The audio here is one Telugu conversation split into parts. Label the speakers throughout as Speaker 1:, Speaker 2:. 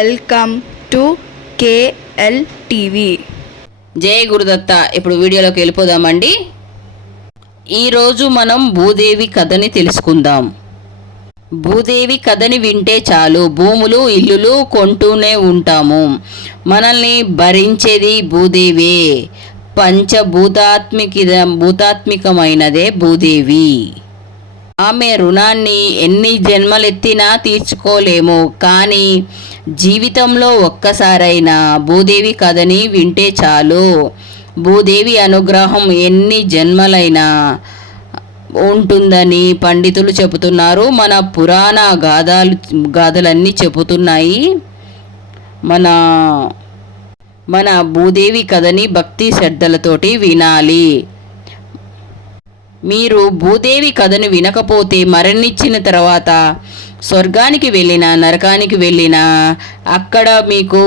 Speaker 1: Welcome to KL TV.
Speaker 2: Jaya Gurudatta ఇప్పుడు వీడియోలోకి వెళ్ళిపోదామండి. ఈరోజు మనం భూదేవి కథని తెలుసుకుందాం. భూదేవి కథని వింటే చాలు భూములు ఇల్లులు కొంటూనే ఉంటాము. మనల్ని భరించేది భూదేవే. పంచభూతాత్మిక భూతాత్మికమైనదే భూదేవి. ఆమె రుణాన్ని ఎన్ని జన్మలెత్తినా తీర్చుకోలేము కానీ జీవితంలో ఒక్కసారైనా భూదేవి కథని వింటే చాలు. భూదేవి అనుగ్రహం ఎన్ని జన్మలైనా ఉంటుందని పండితులు చెబుతున్నారు. మన పురాణ గాథలు గాథలన్నీ చెబుతున్నాయి. మన మన భూదేవి కథని భక్తి శ్రద్ధలతోటి వినాలి. మీరు భూదేవి కథను వినకపోతే మరణించిన తర్వాత స్వర్గానికి వెళ్ళినా నరకానికి వెళ్ళినా అక్కడ మీకు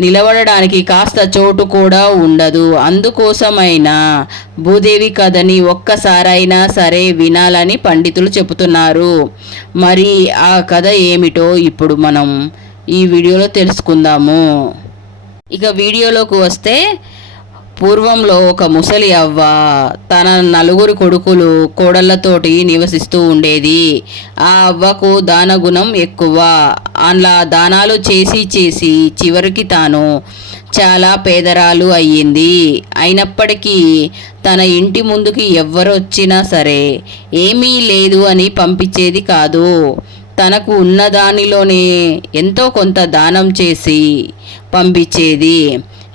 Speaker 2: నిలబడడానికి కాస్త చోటు కూడా ఉండదు. అందుకోసమైనా భూదేవి కథని ఒక్కసారైనా సరే వినాలని పండితులు చెబుతున్నారు. మరి ఆ కథ ఏమిటో ఇప్పుడు మనం ఈ వీడియోలో తెలుసుకుందాము. ఇక వీడియోలోకి వస్తే పూర్వంలో ఒక ముసలి అవ్వ తన నలుగురు కొడుకులు కోడళ్ళతోటి నివసిస్తూ ఉండేది. ఆ అవ్వకు దానగుణం ఎక్కువ. అలా దానాలు చేసి చేసి చివరికి తాను చాలా పేదరాలు అయ్యింది. అయినప్పటికీ తన ఇంటి ముందుకి ఎవ్వరొచ్చినా సరే ఏమీ లేదు అని పంపించేది కాదు. తనకు ఉన్న దానిలోనే ఎంతో కొంత దానం చేసి పంపించేది.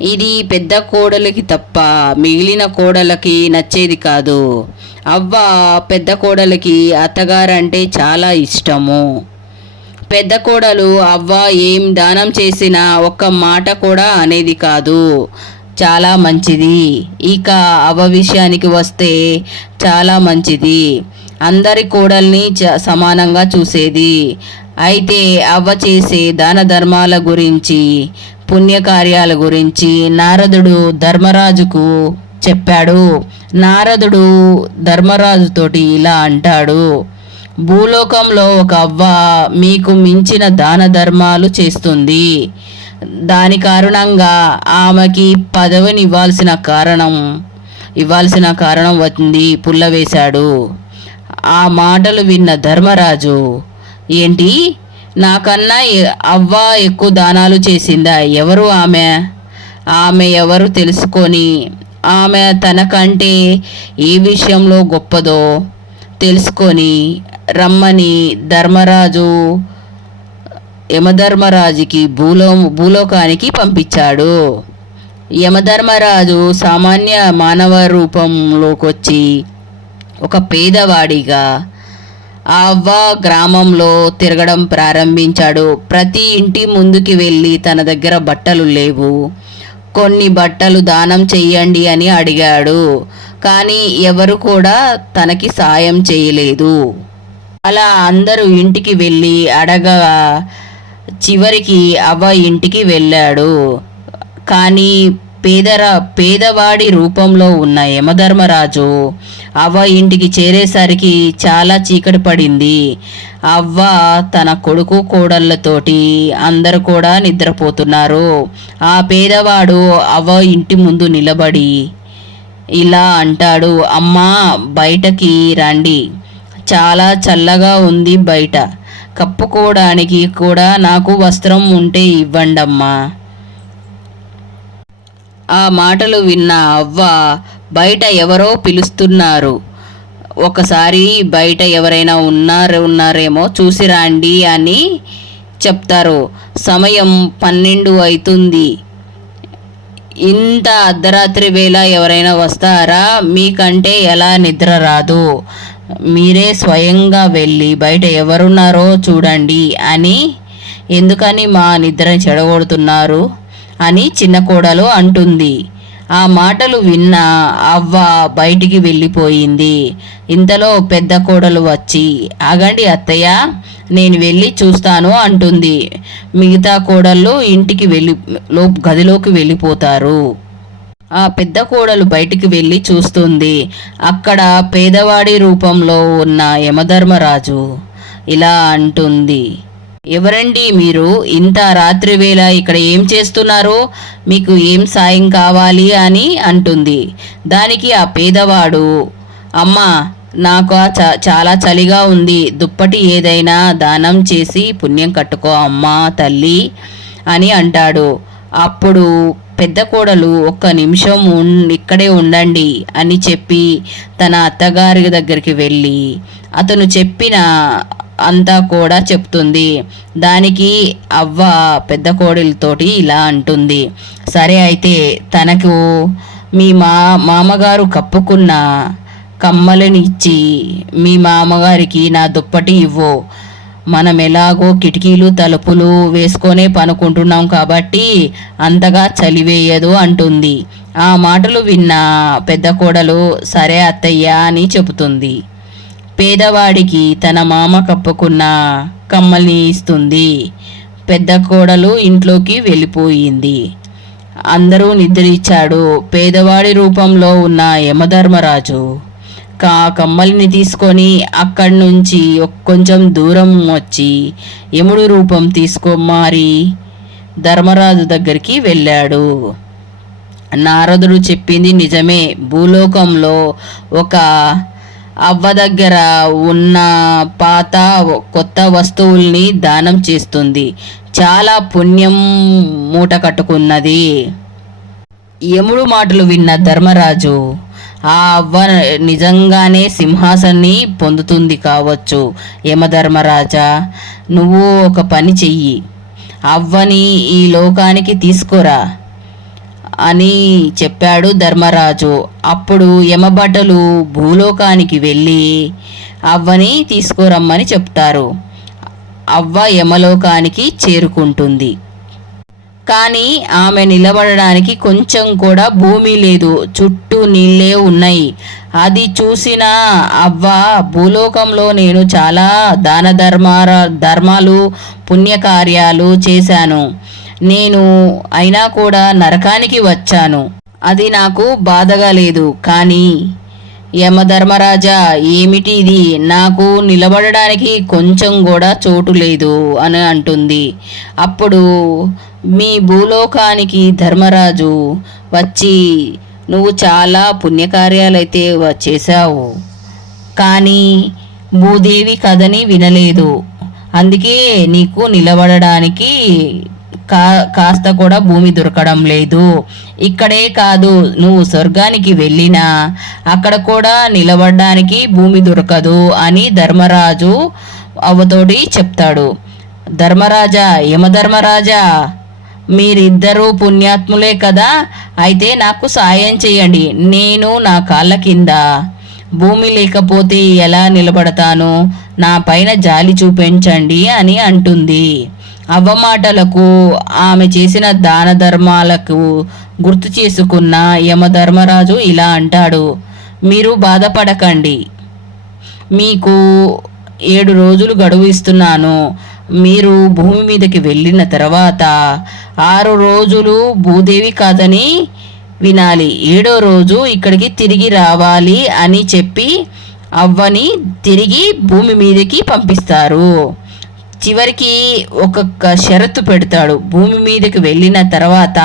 Speaker 2: ఇది పెద్ద కోడలికి తప్ప మిగిలిన కోడలకి నచ్చేది కాదు. అవ్వ పెద్ద కోడలికి అత్తగారంటే చాలా ఇష్టము. పెద్ద కోడలు అవ్వ ఏం దానం చేసినా ఒక్క మాట కూడా అనేది కాదు. చాలా మంచిది. ఇక అవ్వ విషయానికి వస్తే చాలా మంచిది. అందరి కోడల్ని చ- సమానంగా చూసేది. అయితే అవ్వ చేసే దాన ధర్మాల గురించి పుణ్యకార్యాల గురించి నారదుడు ధర్మరాజుకు చెప్పాడు. నారదుడు ధర్మరాజుతోటి ఇలా అంటాడు. భూలోకంలో ఒక అవ్వ మీకు మించిన దాన ధర్మాలు చేస్తుంది. దాని కారణంగా ఆమెకి పదవిని ఇవ్వాల్సిన కారణం ఇవ్వాల్సిన కారణం వచ్చింది పుల్ల వేశాడు. ఆ మాటలు విన్న ధర్మరాజు ఏంటి? నాకన్నా అవ్వ ఎక్కువ దానాలు చేసిందా? ఎవరు ఆమె? ఆమె ఎవరు తెలుసుకొని? ఆమె తనకంటే ఏ విషయంలో గొప్పదో తెలుసుకొని రమ్మని ధర్మరాజు యమధర్మరాజుకి భూలో భూలోకానికి పంపించాడు. యమధర్మరాజు సామాన్య మానవ రూపంలోకి వచ్చి ఒక పేదవాడిగా అవ్వ గ్రామంలో తిరగడం ప్రారంభించాడు. ప్రతి ఇంటి ముందుకి వెళ్ళి తన దగ్గర బట్టలు లేవు. కొన్ని బట్టలు దానం చెయ్యండి అని అడిగాడు. కానీ ఎవరు కూడా తనకి సాయం చేయలేదు. అలా అందరూ ఇంటికి వెళ్ళి అడగగా చివరికి అవ్వ ఇంటికి వెళ్ళాడు. కానీ పేదర పేదవాడి రూపంలో ఉన్న యమధర్మరాజు అవ్వ ఇంటికి చేరేసరికి చాలా చీకటి పడింది. అవ్వ తన కొడుకు కోడళ్ళతోటి అందరు కూడా నిద్రపోతున్నారు. ఆ పేదవాడు అవ్వ ఇంటి ముందు నిలబడి ఇలా అంటాడు అమ్మా బయటకి రండి. చాలా చల్లగా ఉంది బయట. కప్పుకోవడానికి కూడా నాకు వస్త్రం ఉంటే ఇవ్వండమ్మా. ఆ మాటలు విన్న అవ్వ బయట ఎవరో పిలుస్తున్నారు. ఒకసారి బయట ఎవరైనా ఉన్నారు ఉన్నారేమో చూసి రండి అని చెప్తారు. సమయం పన్నెండు అవుతుంది ఇంత అర్ధరాత్రి వేళ ఎవరైనా వస్తారా? మీకంటే ఎలా నిద్ర రాదు? మీరే స్వయంగా వెళ్ళి బయట ఎవరున్నారో చూడండి అని ఎందుకని మా నిద్రని చెడగొడుతున్నారు? అని చిన్న కోడలు అంటుంది. ఆ మాటలు విన్న అవ్వ బయటికి వెళ్ళిపోయింది. ఇంతలో పెద్ద కోడలు వచ్చి ఆగండి అత్తయ్య నేను వెళ్ళి చూస్తాను అంటుంది. మిగతా కోడళ్ళు ఇంటికి వెళ్ళి లో గదిలోకి వెళ్ళిపోతారు. ఆ పెద్ద కోడలు బయటికి వెళ్ళి చూస్తుంది. అక్కడ పేదవాడి రూపంలో ఉన్న యమధర్మరాజు ఇలా అంటుంది. ఎవరండి మీరు? ఇంత రాత్రి వేళ ఇక్కడ ఏం చేస్తున్నారు? మీకు ఏం సాయం కావాలి అని అంటుంది. దానికి ఆ పేదవాడు అమ్మా నాకు ఆ చ- చాలా చలిగా ఉంది. దుప్పటి ఏదైనా దానం చేసి పుణ్యం కట్టుకో అమ్మా తల్లి అని అంటాడు. అప్పుడు పెద్ద కోడలు ఒక్క నిమిషం ఇక్కడే ఉండండి అని చెప్పి తన అత్తగారి దగ్గరికి వెళ్ళి అతను చెప్పిన అంతా కూడా చెప్తుంది. దానికి అవ్వ పెద్ద కోడలితోటి ఇలా అంటుంది. సరే అయితే తనకు మీ మా మామగారు కప్పుకున్న కమ్మలని ఇచ్చి మీ మామగారికి నా దుప్పటి ఇవ్వు. మనం ఎలాగో కిటికీలు తలుపులు వేసుకొనే పనుకుంటున్నాం కాబట్టి అంతగా చలివేయదు అంటుంది. ఆ మాటలు విన్న పెద్ద కోడలు సరే అత్తయ్య అని చెబుతుంది. పేదవాడికి తన మామ కప్పుకున్న కమ్మల్ని ఇస్తుంది. పెద్ద కోడలు ఇంట్లోకి వెళ్ళిపోయింది. అందరూ నిద్రించాడు పేదవాడి రూపంలో ఉన్న యమధర్మరాజు ఆ కమ్మలిని తీసుకొని అక్కడి నుంచి కొంచెం దూరం వచ్చి యముడు రూపం తీసుకోమారి ధర్మరాజు దగ్గరికి వెళ్ళాడు. నారదుడు చెప్పింది నిజమే. భూలోకంలో ఒక అవ్వ దగ్గర ఉన్న పాత కొత్త వస్తువుల్ని దానం చేస్తుంది. చాలా పుణ్యం మూట కట్టుకున్నది. యముడు మాటలు విన్న ధర్మరాజు ఆ అవ్వ నిజంగానే సింహాసన్ని పొందుతుంది కావచ్చు. యమధర్మరాజా నువ్వు ఒక పని చెయ్యి. అవ్వని ఈ లోకానికి తీసుకురా. అని చెప్పాడు ధర్మరాజు. అప్పుడు యమభటలు భూలోకానికి వెళ్ళి అవ్వని తీసుకురమ్మని చెప్తారు. అవ్వ యమలోకానికి చేరుకుంటుంది. కానీ ఆమె నిలబడడానికి కొంచెం కూడా భూమి లేదు. చుట్టూ నీళ్ళే ఉన్నాయి. అది చూసిన అవ్వ భూలోకంలో నేను చాలా దాన ధర్మాలు పుణ్యకార్యాలు చేశాను. నేను అయినా కూడా నరకానికి వచ్చాను. అది నాకు బాధగా లేదు. కానీ యమధర్మరాజా ఏమిటి ఇది? నాకు నిలబడడానికి కొంచెం కూడా చోటు లేదు అని అంటుంది. అప్పుడు మీ భూలోకానికి ధర్మరాజు వచ్చి నువ్వు చాలా పుణ్యకార్యాలైతే చేశావు. కానీ భూదేవి కథని వినలేదు. అందుకే నీకు నిలబడడానికి కా కాస్త కూడా భూమి దొరకడం లేదు. ఇక్కడే కాదు నువ్వు స్వర్గానికి వెళ్ళినా అక్కడ కూడా నిలబడడానికి భూమి దొరకదు అని ధర్మరాజు అవతోడి చెప్తాడు. ధర్మరాజా యమధర్మరాజా మీరిద్దరూ పుణ్యాత్ములే కదా? అయితే నాకు సాయం చేయండి. నేను నా కాళ్ళ కింద భూమి లేకపోతే ఎలా నిలబడతాను? నా పైన జాలి చూపించండి అని అంటుంది. అవ్వ మాటలకు ఆమె చేసిన దాన ధర్మాలకు గుర్తు చేసుకున్న యమధర్మరాజు ఇలా అంటాడు. మీరు బాధపడకండి. మీకు ఏడు రోజులు గడువు ఇస్తున్నాను. మీరు భూమి మీదకి వెళ్ళిన తర్వాత ఆరు రోజులు భూదేవి కథని వినాలి. ఏడో రోజు ఇక్కడికి తిరిగి రావాలి అని చెప్పి అవ్వని తిరిగి భూమి మీదకి పంపిస్తారు. చివరికి ఒక్కొక్క షరతు పెడతాడు. భూమి మీదకి వెళ్ళిన తర్వాత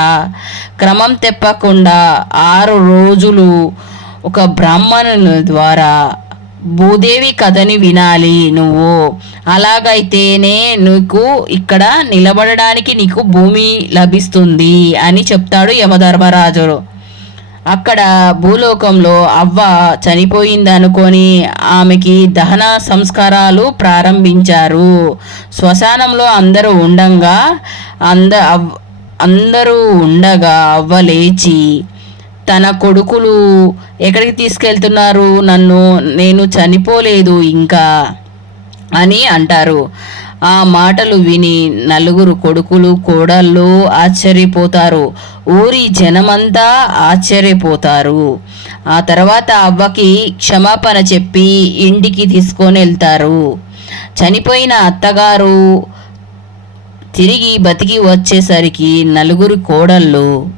Speaker 2: క్రమం తెప్పకుండా ఆరు రోజులు ఒక బ్రాహ్మణుల ద్వారా భూదేవి కథని వినాలి నువ్వు. అలాగైతేనే నీకు ఇక్కడ నిలబడడానికి నీకు భూమి లభిస్తుంది అని చెప్తాడు యమధర్మరాజు అక్కడ భూలోకంలో అవ్వ చనిపోయిందనుకొని ఆమెకి దహన సంస్కారాలు ప్రారంభించారు. శ్మశానంలో అందరూ ఉండంగా అంద అవ్ అందరూ ఉండగా అవ్వ లేచి తన కొడుకులు ఎక్కడికి తీసుకెళ్తున్నారు? నన్ను నేను చనిపోలేదు ఇంకా అని అంటారు. ఆ మాటలు విని నలుగురు కొడుకులు కోడళ్ళు ఆశ్చర్యపోతారు. ఊరి జనమంతా ఆశ్చర్యపోతారు. ఆ తర్వాత అవ్వకి క్షమాపణ చెప్పి ఇంటికి తీసుకొని వెళ్తారు. చనిపోయిన అత్తగారు తిరిగి బతికి వచ్చేసరికి నలుగురు కోడళ్ళు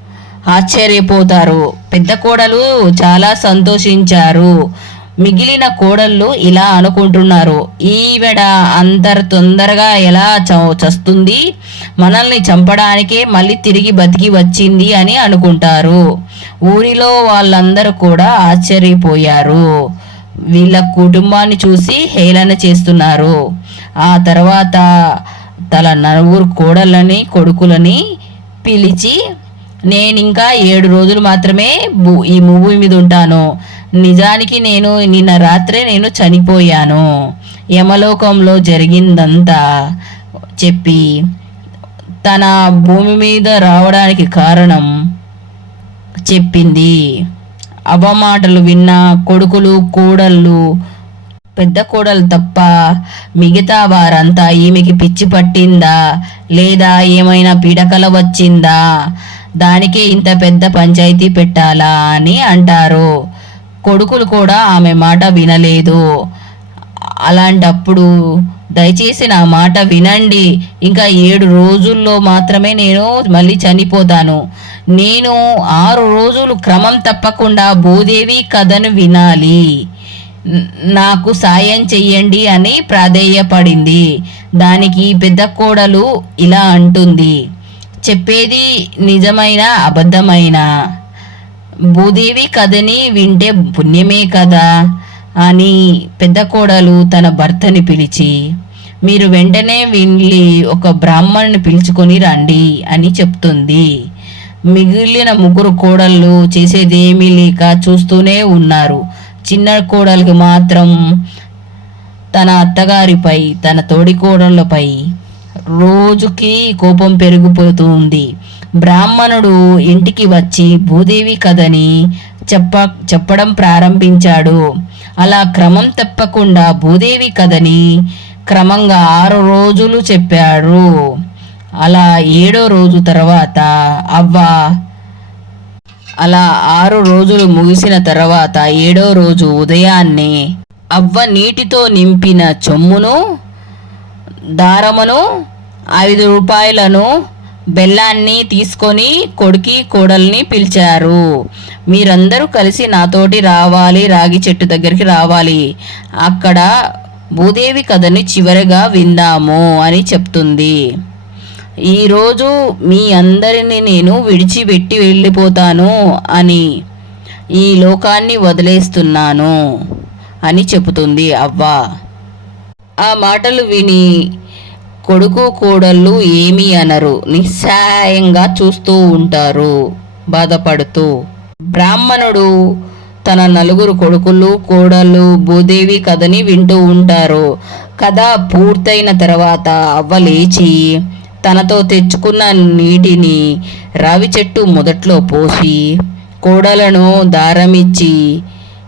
Speaker 2: ఆశ్చర్యపోతారు. పెద్ద కోడలు చాలా సంతోషించారు. మిగిలిన కోడళ్ళు ఇలా అనుకుంటున్నారు. ఈవిడ అందరు తొందరగా ఎలా చ- చస్తుంది? మనల్ని చంపడానికే మళ్ళీ తిరిగి బతికి వచ్చింది అని అనుకుంటారు. ఊరిలో వాళ్ళందరూ కూడా ఆశ్చర్యపోయారు. వీళ్ళ కుటుంబాన్ని చూసి హేళన చేస్తున్నారు. ఆ తర్వాత తల నలుగురు కోడళ్ళని కొడుకులని పిలిచి నేను ఇంకా ఏడు రోజులు మాత్రమే ఈ భూమి మీద ఉంటాను. నిజానికి నేను నిన్న రాత్రే నేను చనిపోయాను. యమలోకంలో జరిగిందంతా చెప్పి తన భూమి మీద రావడానికి కారణం చెప్పింది. అవమాటలు విన్న కొడుకులు కోడళ్ళు పెద్ద కోడలు తప్ప మిగతా వారంతా ఈమెకి పిచ్చి పట్టిందా? లేదా ఏమైనా పీడకల వచ్చిందా? దానికే ఇంత పెద్ద పంచాయతీ పెట్టాలా అని అంటారు. కొడుకులు కూడా ఆమె మాట వినలేదు. అలాంటప్పుడు దయచేసి నా మాట వినండి. ఇంకా ఏడు రోజుల్లో మాత్రమే నేను మళ్ళీ చనిపోతాను. నేను ఆరు రోజులు క్రమం తప్పకుండా భూదేవి కథను వినాలి. నాకు సాయం చెయ్యండి అని ప్రాధేయపడింది. దానికి పెద్ద కోడలు ఇలా అంటుంది. చెప్పేది నిజమైన అబద్ధమైన? భూదేవి కథని వింటే పుణ్యమే కదా. అని పెద్ద కోడలు తన భర్తని పిలిచి మీరు వెంటనే వెళ్ళి ఒక బ్రాహ్మణుని పిలుచుకొని రండి అని చెప్తుంది. మిగిలిన ముగ్గురు కోడళ్ళు చేసేదేమీ లేక చూస్తూనే ఉన్నారు. చిన్న కోడలికి మాత్రం తన అత్తగారిపై తన తోడి కోడళ్ళపై రోజుకి కోపం పెరిగిపోతుంది బ్రాహ్మణుడు ఇంటికి వచ్చి భూదేవి కథని చెప్ప చెప్పడం ప్రారంభించాడు. అలా క్రమం తప్పకుండా భూదేవి కథని క్రమంగా ఆరు రోజులు చెప్పాడు. అలా ఏడో రోజు తర్వాత అవ్వ అలా ఆరు రోజులు ముగిసిన తర్వాత ఏడో రోజు ఉదయాన్నే అవ్వ నీటితో నింపిన చొమ్మును దారమును ఐదు రూపాయలను బెల్లాన్ని తీసుకొని కొడుకి కోడల్ని పిలిచారు. మీరందరూ కలిసి నాతోటి రావాలి రాగి చెట్టు దగ్గరికి రావాలి. అక్కడ భూదేవి కథని చివరిగా విందాము అని చెప్తుంది. ఈరోజు మీ అందరిని నేను విడిచిపెట్టి వెళ్ళిపోతాను అని ఈ లోకాన్ని వదిలేస్తున్నాను అని చెబుతుంది అవ్వ. ఆ మాటలు విని కొడుకు కోడళ్ళు ఏమీ అనరు. నిస్సాయంగా చూస్తూ ఉంటారు. బాధపడుతూ. బ్రాహ్మణుడు తన నలుగురు కొడుకులు కోడళ్ళు భూదేవి కథని వింటూ ఉంటారు. కథ పూర్తయిన తర్వాత అవ్వ లేచి తనతో తెచ్చుకున్న నీటిని రావి చెట్టు మొదట్లో పోసి కోడలను దారమిచ్చి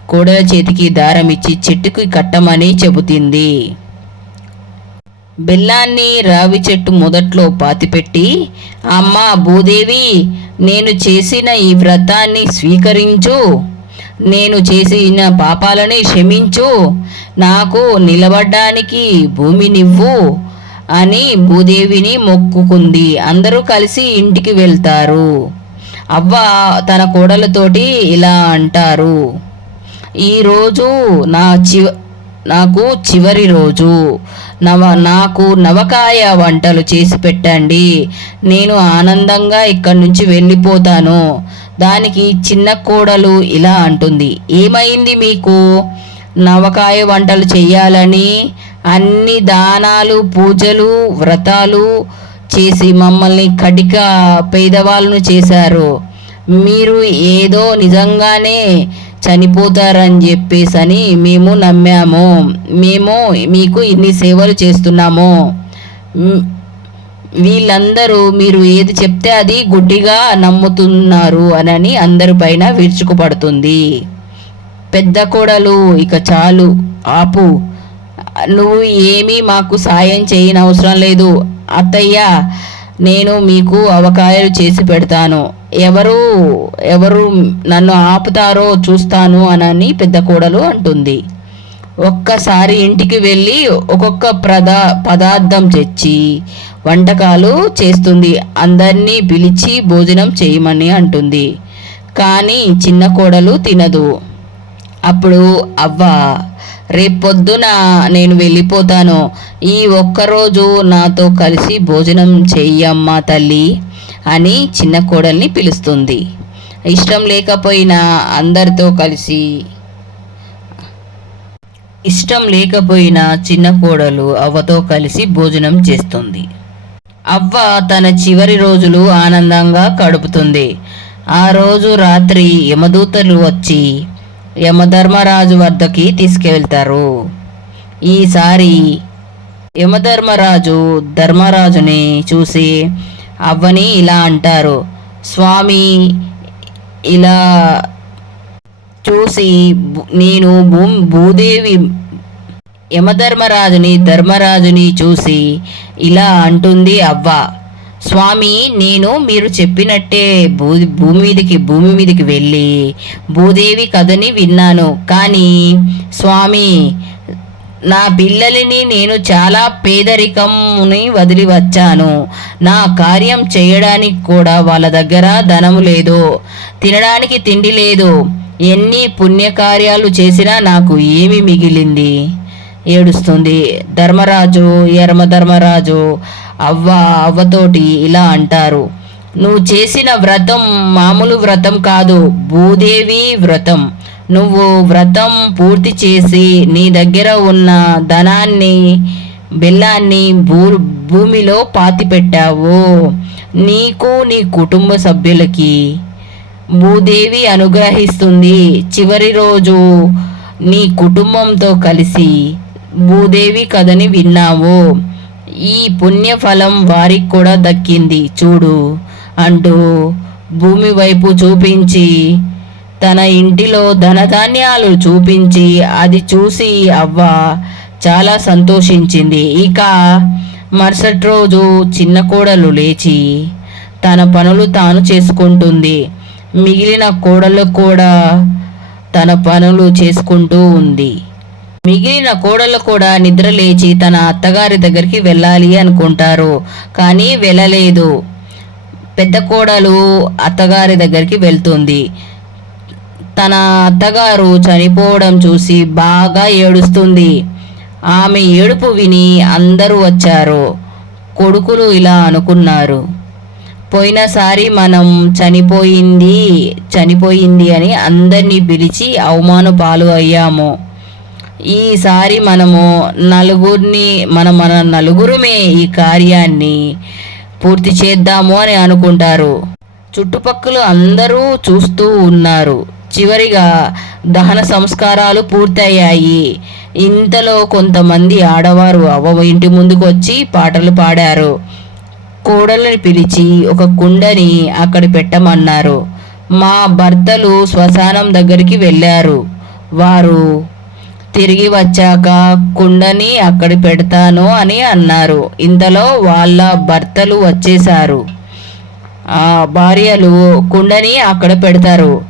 Speaker 2: కోడల చేతికి దారమిచ్చి చెట్టుకి కట్టమని చెబుతుంది. బెల్లాన్ని రావి చెట్టు మొదట్లో పాతిపెట్టి అమ్మ భూదేవి నేను చేసిన ఈ వ్రతాన్ని స్వీకరించు. నేను చేసిన పాపాలని క్షమించు. నాకు నిలబడ్డానికి భూమినివ్వు అని భూదేవిని మొక్కుకుంది. అందరూ కలిసి ఇంటికి వెళ్తారు. అవ్వ తన కోడలతోటి ఇలా అంటారు. ఈరోజు నా చివ నాకు చివరి రోజు. నవ నాకు నవకాయ వంటలు చేసి పెట్టండి. నేను ఆనందంగా ఇక్కడి నుంచి వెళ్ళిపోతాను. దానికి చిన్న కోడలు ఇలా అంటుంది. ఏమైంది మీకు? నవకాయ వంటలు చేయాలని అన్ని దానాలు పూజలు వ్రతాలు చేసి మమ్మల్ని కటిక పేదవాళ్ళను చేశారు. మీరు ఏదో నిజంగానే చనిపోతారని చెప్పేసి అని మేము నమ్మాము. మేము మీకు ఇన్ని సేవలు చేస్తున్నాము. వీళ్ళందరూ మీరు ఏది చెప్తే అది గుడ్డిగా నమ్ముతున్నారు అనని అందరిపైన విరుచుకుపడుతుంది. పెద్ద కోడలు ఇక చాలు ఆపు. నువ్వు ఏమీ మాకు సాయం చేయనవసరం లేదు. అత్తయ్య నేను మీకు అవకాయాలు చేసి పెడతాను. ఎవరు ఎవరు నన్ను ఆపుతారో చూస్తాను అనని పెద్ద కోడలు అంటుంది. ఒక్కసారి ఇంటికి వెళ్ళి ఒక్కొక్క ప్రదా పదార్థం తెచ్చి వంటకాలు చేస్తుంది. అందరినీ పిలిచి భోజనం చేయమని అంటుంది. కానీ చిన్న కోడలు తినదు. అప్పుడు అవ్వ రేపొద్దున నేను వెళ్ళిపోతాను. ఈ ఒక్కరోజు నాతో కలిసి భోజనం చెయ్యమ్మా తల్లి. అని చిన్న కోడల్ని పిలుస్తుంది. ఇష్టం లేకపోయినా అందరితో కలిసి ఇష్టం లేకపోయినా చిన్న కోడలు అవ్వతో కలిసి భోజనం చేస్తుంది. అవ్వ తన చివరి రోజులు ఆనందంగా గడుపుతుంది. ఆ రోజు రాత్రి యమదూతలు వచ్చి యమధర్మరాజు వద్దకి తీసుకెళ్తారు. ఈసారి యమధర్మరాజు ధర్మరాజుని చూసి అవ్వని ఇలా అంటారు. స్వామి ఇలా చూసి నేను భూ భూదేవి యమధర్మరాజుని ధర్మరాజుని చూసి ఇలా అంటుంది అవ్వ. స్వామి నేను మీరు చెప్పినట్టే భూ భూమి మీదకి భూమి మీదకి వెళ్ళి భూదేవి కథని విన్నాను. కానీ స్వామి నా పిల్లలని నేను చాలా పేదరికంని వదిలి వచ్చాను. నా కార్యం చేయడానికి కూడా వాళ్ళ దగ్గర ధనము లేదు. తినడానికి తిండి లేదు. ఎన్ని పుణ్యకార్యాలు చేసినా నాకు ఏమి మిగిలింది? ఏడుస్తుంది. ధర్మరాజు యర్మధర్మరాజు అవ్వ అవ్వతోటి ఇలా అంటారు. నువ్వు చేసిన వ్రతం మామూలు వ్రతం కాదు భూదేవి వ్రతం. నువ్వు వ్రతం పూర్తి చేసి నీ దగ్గర ఉన్న ధనాన్ని బెల్లాన్ని భూ భూమిలో పాతిపెట్టావు. నీకు నీ కుటుంబ సభ్యులకి భూదేవి అనుగ్రహిస్తుంది. చివరి రోజు నీ కుటుంబంతో కలిసి భూదేవి కథని విన్నావు. ఈ పుణ్యఫలం వారికి కూడా దక్కింది. చూడు అంటూ భూమి వైపు చూపించి తన ఇంటిలో ధనధాన్యాలు చూపించి అది చూసి అవ్వ చాలా సంతోషించింది. ఇక మరుసటి రోజు చిన్న కోడలు లేచి తన పనులు తాను చేసుకుంటుంది. మిగిలిన కోడలు కూడా తన పనులు చేసుకుంటూ ఉంది. మిగిలిన కోడలు కూడా నిద్ర లేచి తన అత్తగారి దగ్గరికి వెళ్ళాలి అనుకుంటారు కానీ వెళ్ళలేదు. పెద్ద కోడలు అత్తగారి దగ్గరికి వెళ్తుంది. తన అత్తగారు చనిపోవడం చూసి బాగా ఏడుస్తుంది. ఆమె ఏడుపు విని అందరూ వచ్చారు. కొడుకులు ఇలా అనుకున్నారు. పోయినసారి మనం చనిపోయింది చనిపోయింది అని అందరినీ పిలిచి అవమాన పాలు అయ్యాము. ఈసారి మనము నలుగురిని మన మన నలుగురుమే ఈ కార్యాన్ని పూర్తి చేద్దాము అని అనుకుంటారు. చుట్టుపక్కల అందరూ చూస్తూ ఉన్నారు. చివరిగా దహన సంస్కారాలు పూర్తయ్యాయి. ఇంతలో కొంతమంది ఆడవారు అవ్వ ఇంటి ముందుకు వచ్చి పాటలు పాడారు. కోడళ్ళని పిలిచి ఒక కుండని అక్కడ పెట్టమన్నారు. మా భర్తలు శ్మశానం దగ్గరికి వెళ్ళారు. వారు తిరిగి వచ్చాక కుండని అక్కడ పెడతాను అని అన్నారు. ఇంతలో వాళ్ళ భర్తలు వచ్చేశారు. ఆ భార్యలు కుండని అక్కడ పెడతారు.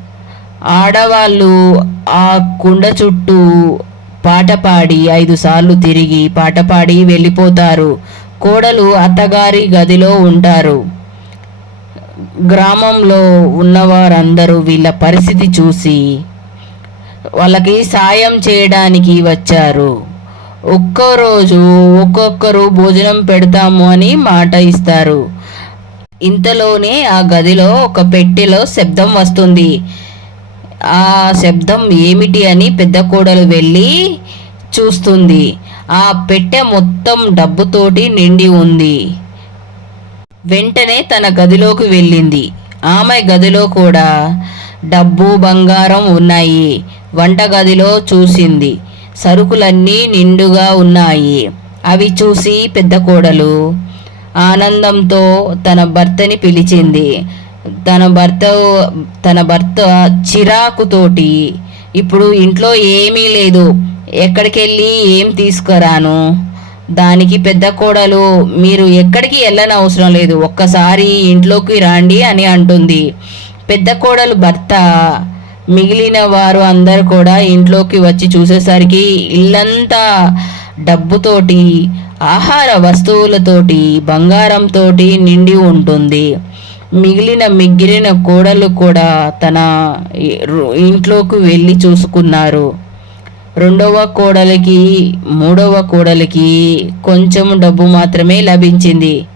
Speaker 2: ఆడవాళ్ళు ఆ కుండ చుట్టూ పాట పాడి ఐదు సార్లు తిరిగి పాట పాడి వెళ్ళిపోతారు. కోడలు అత్తగారి గదిలో ఉంటారు. గ్రామంలో ఉన్నవారందరూ వీళ్ళ పరిస్థితి చూసి వాళ్ళకి సాయం చేయడానికి వచ్చారు. ఒక్కో రోజు ఒక్కొక్కరు భోజనం పెడతాము అని మాట ఇస్తారు. ఇంతలోనే ఆ గదిలో ఒక పెట్టెలో శబ్దం వస్తుంది. ఆ శబ్దం ఏమిటి అని పెద్ద కోడలు వెళ్ళి చూస్తుంది. ఆ పెట్టె మొత్తం డబ్బుతోటి నిండి ఉంది. వెంటనే తన గదిలోకి వెళ్ళింది. ఆమె గదిలో కూడా డబ్బు బంగారం ఉన్నాయి. వంట గదిలో చూసింది. సరుకులన్నీ నిండుగా ఉన్నాయి. అవి చూసి పెద్ద కోడలు ఆనందంతో తన భర్తని పిలిచింది. తన భర్త తన భర్త చిరాకుతోటి ఇప్పుడు ఇంట్లో ఏమీ లేదు. ఎక్కడికి వెళ్ళి ఏం తీసుకురాను? దానికి పెద్ద కోడలు. మీరు ఎక్కడికి వెళ్ళని అవసరం లేదు. ఒక్కసారి ఇంట్లోకి రండి అని అంటుంది. పెద్ద కోడలు భర్త మిగిలిన వారు అందరు కూడా ఇంట్లోకి వచ్చి చూసేసరికి ఇల్లంతా డబ్బుతోటి ఆహార వస్తువులతోటి బంగారంతోటి నిండి ఉంటుంది. మిగిలిన మిగిలిన కోడలు కూడా తన రు- ఇంట్లోకి వెళ్ళి చూసుకున్నారు. రెండవ కోడలికి మూడవ కోడలికి కొంచెం డబ్బు మాత్రమే లభించింది.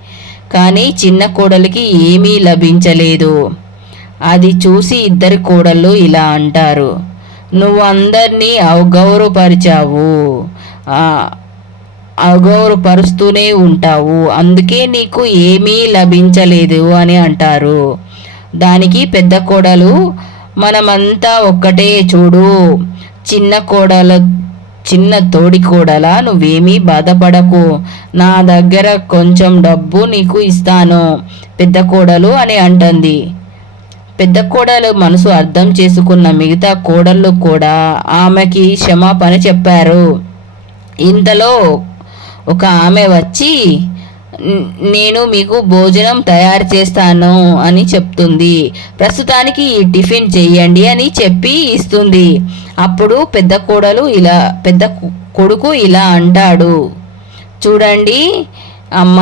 Speaker 2: కానీ చిన్న కోడలికి ఏమీ లభించలేదు. అది చూసి ఇద్దరి కోడళ్ళు ఇలా అంటారు. నువ్వు అందరినీ అవగౌరవపరిచావు అగౌరవపరుస్తూనే ఉంటావు. అందుకే నీకు ఏమీ లభించలేదు అని అంటారు. దానికి పెద్ద కోడలు మనమంతా ఒక్కటే చూడు. చిన్న కోడల చిన్న తోడి కోడల నువ్వేమీ బాధపడకు. నా దగ్గర కొంచెం డబ్బు నీకు ఇస్తాను. పెద్ద కోడలు అని అంటుంది. పెద్ద కోడలు మనసు అర్థం చేసుకున్న మిగతా కోడళ్ళు కూడా ఆమెకి క్షమాపణ చెప్పారు. ఇంతలో ఒక ఆమె వచ్చి నేను మీకు భోజనం తయారు చేస్తాను అని చెప్తుంది. ప్రస్తుతానికి ఈ టిఫిన్ చెయ్యండి అని చెప్పి ఇస్తుంది. అప్పుడు పెద్ద కోడలు ఇలా పెద్ద కొడుకు ఇలా అంటాడు. చూడండి అమ్మ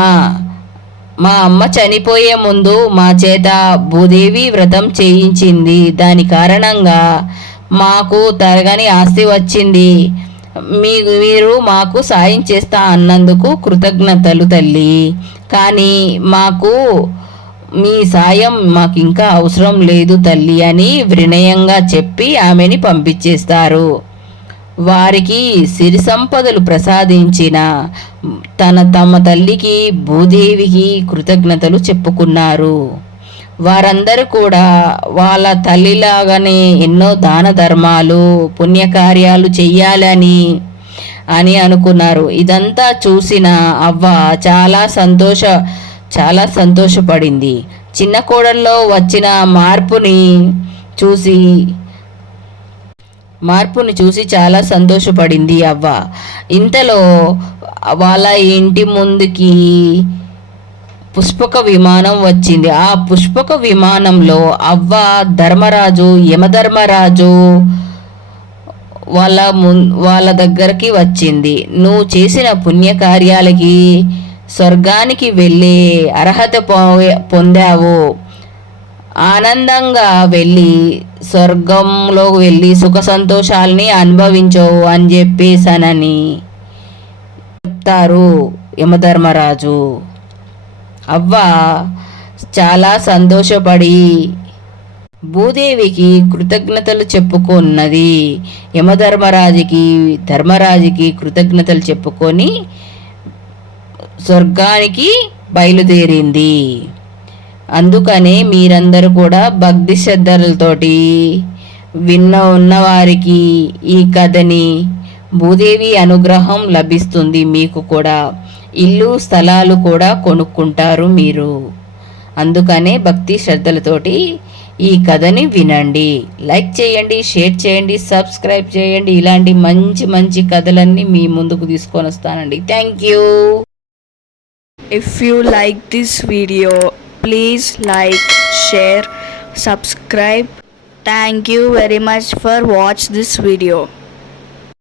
Speaker 2: మా అమ్మ చనిపోయే ముందు మా చేత భూదేవి వ్రతం చేయించింది. దాని కారణంగా మాకు తరగని ఆస్తి వచ్చింది. మీ మీరు మాకు సాయం చేస్తా అన్నందుకు కృతజ్ఞతలు తల్లి. కానీ మాకు మీ సాయం మాకు ఇంకా అవసరం లేదు తల్లి అని వినయంగా చెప్పి ఆమెని పంపించేస్తారు. వారికి సిరి సంపదలు ప్రసాదించిన తన తమ తల్లికి భూదేవికి కృతజ్ఞతలు చెప్పుకున్నారు. వారందరూ కూడా వాళ్ళ తల్లిలాగానే ఎన్నో దాన ధర్మాలు పుణ్యకార్యాలు చెయ్యాలని అని అనుకున్నారు. ఇదంతా చూసిన అవ్వ చాలా సంతోష చాలా సంతోషపడింది. చిన్న కోడల్లో వచ్చిన మార్పుని చూసి మార్పుని చూసి చాలా సంతోషపడింది అవ్వ. ఇంతలో వాళ్ళ ఇంటి ముందుకి పుష్పక విమానం వచ్చింది. ఆ పుష్పక విమానంలో అవ్వ ధర్మరాజు యమధర్మరాజు వాళ్ళ మున్ వాళ్ళ దగ్గరికి వచ్చింది. నువ్వు చేసిన పుణ్యకార్యాలకి స్వర్గానికి వెళ్ళే అర్హత పొ- పొందావు. ఆనందంగా వెళ్ళి స్వర్గంలో వెళ్ళి సుఖ సంతోషాలని అనుభవించవు అని చెప్పేసానని చెప్తారు యమధర్మరాజు. అవ్వ చాలా సంతోషపడి. భూదేవికి కృతజ్ఞతలు చెప్పుకున్నది యమధర్మరాజుకి ధర్మరాజుకి కృతజ్ఞతలు చెప్పుకొని స్వర్గానికి బయలుదేరింది. అందుకనే మీరందరూ కూడా భక్తి శ్రద్ధలతోటి విన్న ఉన్నవారికి ఈ కథని భూదేవి అనుగ్రహం లభిస్తుంది మీకు కూడా. ఇల్లు స్థలాలు కూడా కొనుక్కుంటారు మీరు. అందుకనే భక్తి శ్రద్ధలతోటి ఈ కథని వినండి. లైక్ చేయండి షేర్ చేయండి సబ్స్క్రైబ్ చేయండి. ఇలాంటి మంచి మంచి కథలన్నీ మీ ముందుకు తీసుకొని వస్తానండి. Thank you
Speaker 1: if you like this video please like share subscribe thank you very much for watch this video